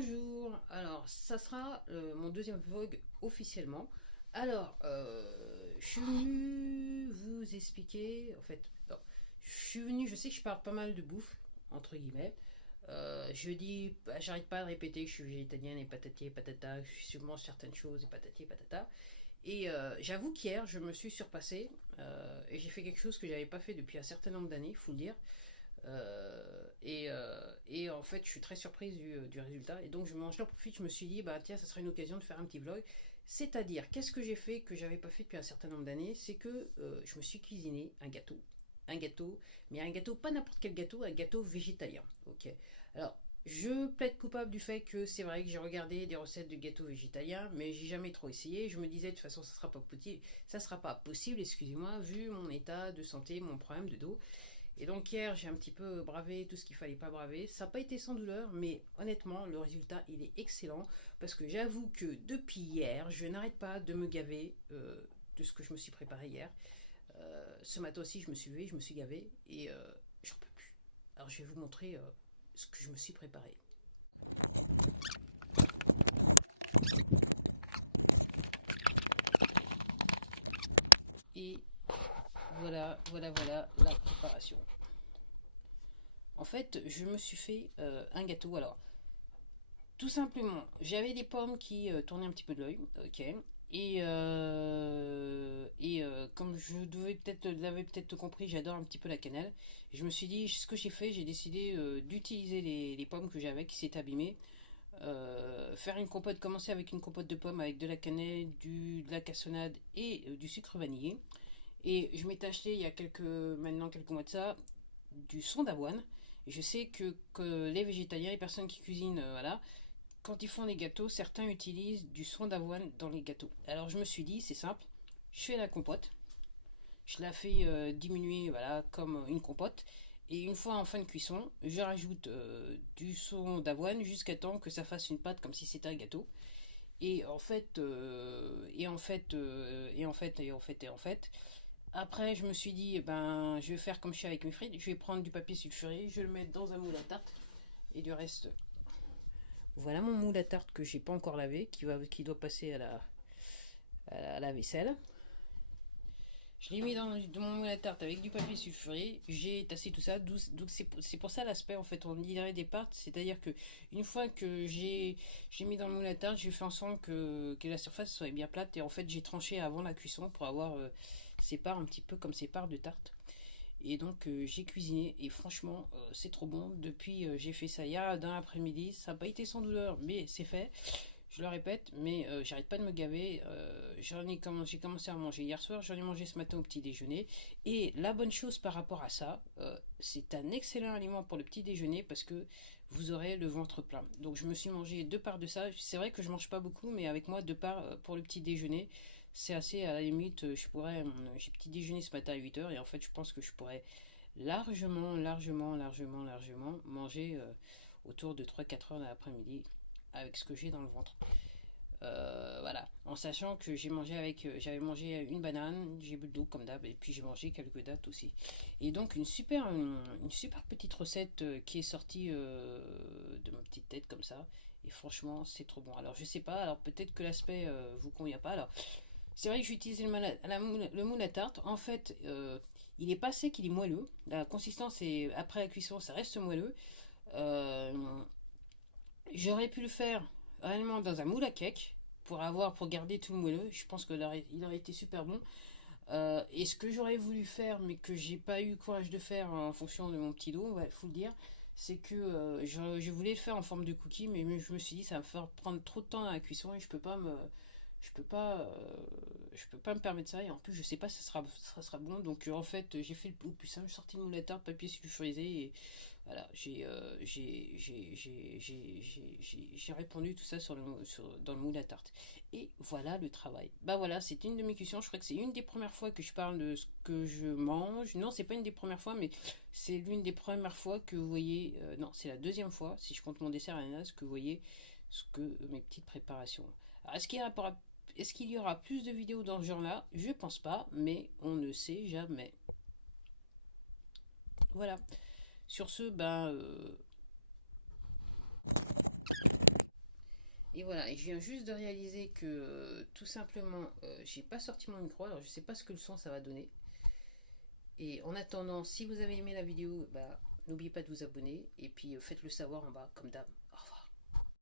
Bonjour, alors ça sera mon deuxième vlog officiellement. Alors, je suis venu vous expliquer, en fait, non, je suis venu, je sais que je parle pas mal de bouffe, entre guillemets. Je dis, bah, j'arrête pas de répéter que je suis végétalienne et patati et patata, que je mange certaines choses et patati et patata. Et j'avoue qu'hier, je me suis surpassé et j'ai fait quelque chose que j'avais pas fait depuis un certain nombre d'années, faut le dire. Et en fait, je suis très surprise du résultat. Et donc, j'en profite. Je me suis dit, bah tiens, ça serait une occasion de faire un petit vlog. C'est-à-dire, qu'est-ce que j'ai fait que j'avais pas fait depuis un certain nombre d'années? C'est que je me suis cuisiné un gâteau. Un gâteau, mais un gâteau, pas n'importe quel gâteau, un gâteau végétalien. Ok. Alors, je plaide coupable du fait que c'est vrai que j'ai regardé des recettes de gâteaux végétaliens, mais j'ai jamais trop essayé. Je me disais de toute façon, ça sera pas possible, excusez-moi, vu mon état de santé, mon problème de dos. Et donc hier, j'ai un petit peu bravé tout ce qu'il fallait pas braver. Ça n'a pas été sans douleur, mais honnêtement, le résultat, il est excellent. Parce que j'avoue que depuis hier, je n'arrête pas de me gaver de ce que je me suis préparé hier. Ce matin aussi, je me suis levé, je me suis gavé et j'en peux plus. Alors je vais vous montrer ce que je me suis préparé. Et voilà la préparation. En fait, je me suis fait un gâteau. Alors, tout simplement, j'avais des pommes qui tournaient un petit peu de l'œil, ok. Comme je l'avais peut-être compris, j'adore un petit peu la cannelle. Et je me suis dit, ce que j'ai fait, j'ai décidé d'utiliser les pommes que j'avais qui s'étaient abîmées. Faire une compote, commencer avec une compote de pommes avec de la cannelle, de la cassonade et du sucre vanillé. Et je m'étais acheté il y a maintenant quelques mois de ça, du son d'avoine. Et je sais que les végétaliens, les personnes qui cuisinent, voilà, quand ils font des gâteaux, certains utilisent du soin d'avoine dans les gâteaux. Alors je me suis dit, c'est simple, je fais la compote, je la fais diminuer, voilà, comme une compote, et une fois en fin de cuisson, je rajoute du son d'avoine jusqu'à temps que ça fasse une pâte comme si c'était un gâteau. Et en fait, après je me suis dit, eh ben, je vais faire comme je fais avec mes frites, je vais prendre du papier sulfuré, je vais le mettre dans un moule à tarte, et du reste, voilà mon moule à tarte que j'ai pas encore lavé, qui doit passer à la vaisselle. Je l'ai mis dans mon moule à tarte avec du papier sulfuré. J'ai tassé tout ça. Donc c'est pour ça l'aspect en fait on dirait des pâtes. C'est-à-dire que une fois que j'ai mis dans le moule à tarte, j'ai fait en sorte que la surface soit bien plate et en fait j'ai tranché avant la cuisson pour avoir ces parts un petit peu comme ces parts de tarte. Et donc j'ai cuisiné et franchement c'est trop bon. Depuis j'ai fait ça hier dans l'après-midi. Ça n'a pas été sans douleur mais c'est fait. Je le répète, mais j'arrête pas de me gaver. J'ai commencé à manger hier soir, j'en ai mangé ce matin au petit déjeuner. Et la bonne chose par rapport à ça, c'est un excellent aliment pour le petit déjeuner parce que vous aurez le ventre plein. Donc je me suis mangé deux parts de ça. C'est vrai que je mange pas beaucoup, mais avec moi deux parts pour le petit déjeuner, c'est assez à la limite. J'ai petit déjeuner ce matin à 8 h et en fait je pense que je pourrais largement manger autour de 3-4 heures de l'après-midi avec ce que j'ai dans le ventre. Voilà, en sachant que j'avais mangé une banane, j'ai bu de l'eau comme d'hab, et puis j'ai mangé quelques dattes aussi. Et donc une super petite recette qui est sortie de ma petite tête comme ça. Et franchement, c'est trop bon. Alors je sais pas, alors peut-être que l'aspect vous convient pas. Alors c'est vrai que j'ai utilisé le moule à tarte. En fait, il est pas sec, il est moelleux. La consistance est après la cuisson, ça reste moelleux. Euh, J'aurais pu le faire réellement dans un moule à cake pour garder tout le moelleux. Je pense il aurait été super bon. Et ce que j'aurais voulu faire, mais que j'ai pas eu courage de faire en fonction de mon petit dos, il faut le dire, c'est que je voulais le faire en forme de cookie, mais je me suis dit ça va me faire prendre trop de temps à la cuisson et je peux pas me permettre ça. Et en plus, je sais pas si ça sera bon. Donc en fait, j'ai fait le plus simple, j'ai sorti le moule à tarte, papier sulfurisé et voilà, j'ai répandu tout ça dans le moule à tarte. Et voilà le travail. Bah voilà, c'est une de mes cuissons. Je crois que c'est une des premières fois que je parle de ce que je mange. Non, c'est pas une des premières fois, mais c'est l'une des premières fois que vous voyez. Non, c'est la deuxième fois, si je compte mon dessert à l'ananas, que vous voyez mes petites préparations. Alors, est-ce qu'il y aura plus de vidéos dans ce genre-là? Je pense pas, mais on ne sait jamais. Voilà. Sur ce, ben, Et voilà, et je viens juste de réaliser que tout simplement, j'ai pas sorti mon micro, alors je sais pas ce que le son ça va donner. Et en attendant, si vous avez aimé la vidéo, bah, n'oubliez pas de vous abonner, et puis faites-le savoir en bas, comme d'hab. Au revoir.